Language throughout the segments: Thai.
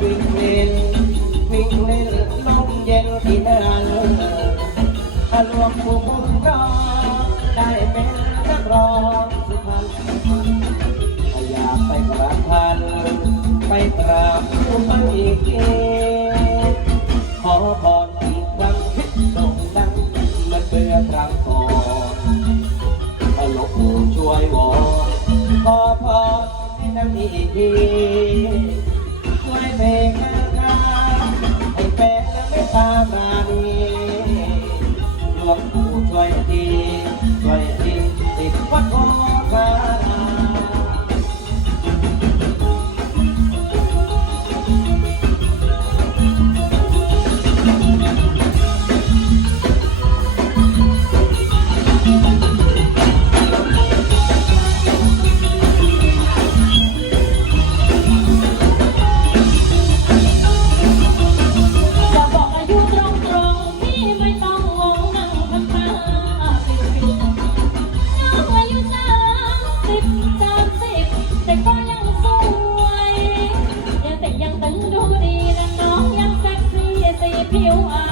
วิ่งเล่นวิ่งเลนลมเย็นที่นาลุงถ้ารวมผู้บุญก็ได้เป็นนัรอสุพรรณอยากไปกราบพันไปกราบผู้ไม่อีกทีขอพรอีกครั้งตรงดังมันเบื่อครั้ก่อนตลกช่วยวอนขอพรให้นั่งอีที make ผิวอา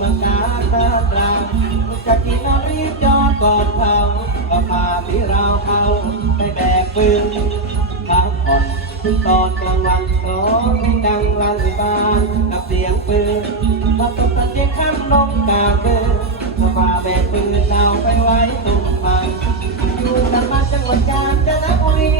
มังกาตากางจะกินน้ำรีบจอดก่อนเขาก็พาพี่เราเขาไปแบกปืนพักผ่อนถึงตอนกลางวันร้องให้ดังรันบานกับเสียงปืนพอตกตะเกียงข้ามลงกาเบอร์ก็พาแบกปืนเอาไปไว้ตรงฟังอยู่กันมาจังหวัดกาญจนบุรี